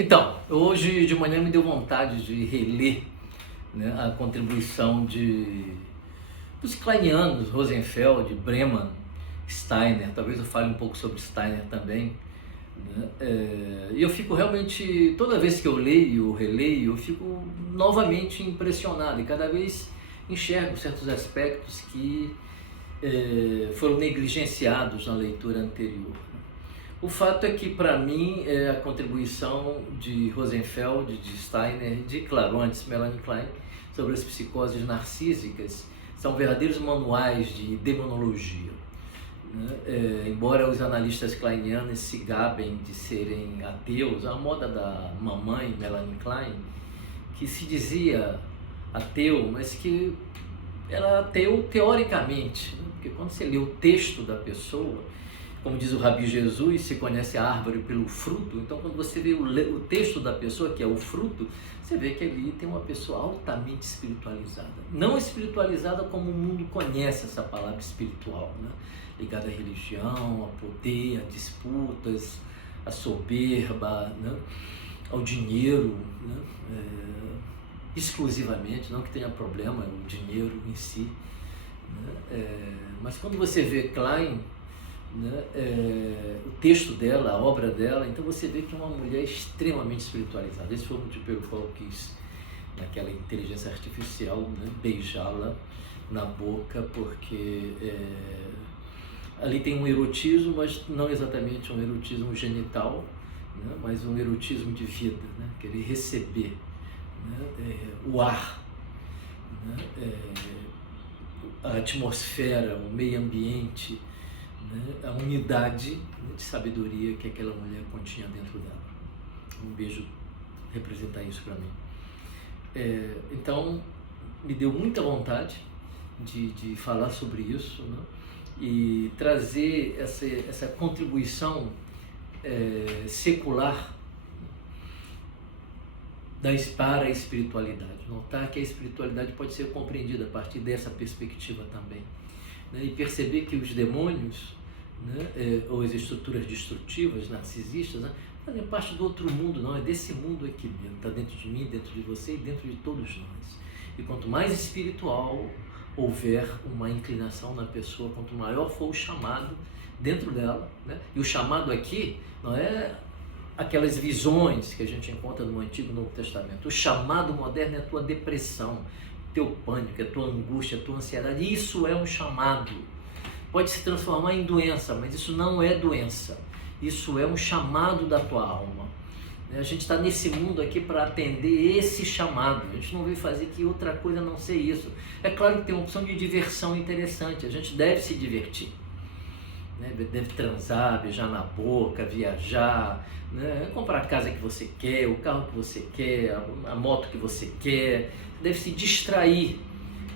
Então, hoje de manhã me deu vontade de reler, né, a contribuição dos kleinianos, Rosenfeld, Breman, Steiner. Talvez eu fale um pouco sobre Steiner também, né? E eu fico realmente, toda vez que eu leio, releio, eu fico novamente impressionado e cada vez enxergo certos aspectos que foram negligenciados na leitura anterior. O fato é que, para mim, a contribuição de Rosenfeld, de Steiner, de, claro, antes Melanie Klein, sobre as psicoses narcísicas, são verdadeiros manuais de demonologia, né? Embora os analistas kleinianos se gabem de serem ateus, a moda da mamãe Melanie Klein, que se dizia ateu, mas que era ateu teoricamente, né? Porque quando você lê o texto da pessoa, como diz o Rabi Jesus, se conhece a árvore pelo fruto. Então, quando você vê o texto da pessoa, que é o fruto, você vê que ali tem uma pessoa altamente espiritualizada. Não espiritualizada como o mundo conhece essa palavra espiritual, né? Ligada à religião, ao poder, a disputas, à soberba, né? Ao dinheiro, né? Exclusivamente, não que tenha problema o dinheiro em si, né? Mas quando você vê Klein, né, o texto dela, a obra dela, então você vê que é uma mulher extremamente espiritualizada. Esse foi o motivo pelo qual eu quis, naquela inteligência artificial, né, beijá-la na boca, porque ali tem um erotismo, mas não exatamente um erotismo genital, né, mas um erotismo de vida, né, querer receber, né, o ar, né, a atmosfera, o meio ambiente, né, a unidade de sabedoria que aquela mulher continha dentro dela. Um beijo representar isso para mim. Então, me deu muita vontade de falar sobre isso, né, e trazer essa contribuição secular para a espiritualidade. Notar que a espiritualidade pode ser compreendida a partir dessa perspectiva também, né, e perceber que os demônios, né, ou as estruturas destrutivas, narcisistas, né, fazem parte do outro mundo, não é desse mundo aqui mesmo, está dentro de mim, dentro de você e dentro de todos nós. E quanto mais espiritual houver uma inclinação na pessoa, quanto maior for o chamado dentro dela, né, e o chamado aqui não é aquelas visões que a gente encontra no Antigo e Novo Testamento. O chamado moderno é a tua depressão, teu pânico, a tua angústia, a tua ansiedade. Isso é um chamado. Pode se transformar em doença, mas isso não é doença. Isso é um chamado da tua alma. A gente está nesse mundo aqui para atender esse chamado. A gente não veio fazer que outra coisa a não ser isso. É claro que tem uma opção de diversão interessante. A gente deve se divertir, né? Deve transar, beijar na boca, viajar, né? Comprar a casa que você quer, o carro que você quer, a moto que você quer. Deve se distrair,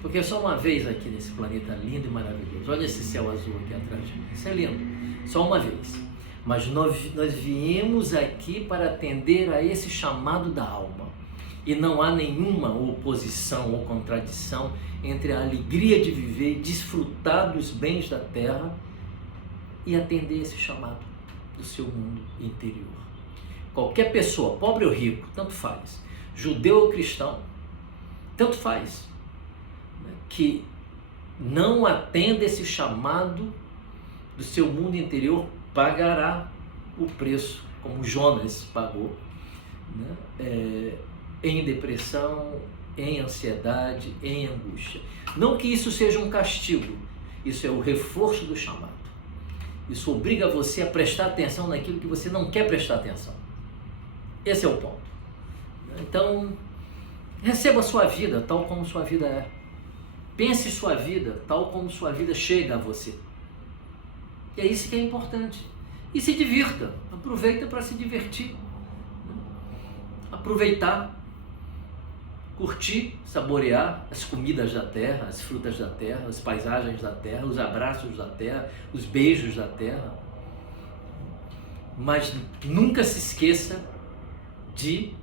porque é só uma vez aqui nesse planeta lindo e maravilhoso. Olha esse céu azul aqui atrás de mim, isso é lindo, só uma vez. Mas nós viemos aqui para atender a esse chamado da alma, e não há nenhuma oposição ou contradição entre a alegria de viver e desfrutar dos bens da terra e atender esse chamado do seu mundo interior. Qualquer pessoa, pobre ou rico, tanto faz, judeu ou cristão, tanto faz, né, que não atenda esse chamado do seu mundo interior, pagará o preço, como Jonas pagou, né, em depressão, em ansiedade, em angústia. Não que isso seja um castigo, isso é o reforço do chamado. Isso obriga você a prestar atenção naquilo que você não quer prestar atenção. Esse é o ponto. Então, receba a sua vida tal como sua vida é. Pense sua vida tal como sua vida chega a você. E é isso que é importante. E se divirta. Aproveita para se divertir. Aproveitar, curtir, saborear as comidas da terra, as frutas da terra, as paisagens da terra, os abraços da terra, os beijos da terra. Mas nunca se esqueça de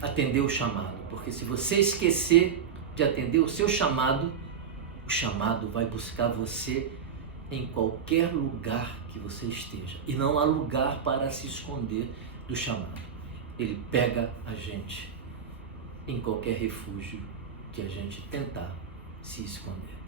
atender o chamado, porque se você esquecer de atender o seu chamado, o chamado vai buscar você em qualquer lugar que você esteja, e não há lugar para se esconder do chamado. Ele pega a gente em qualquer refúgio que a gente tentar se esconder.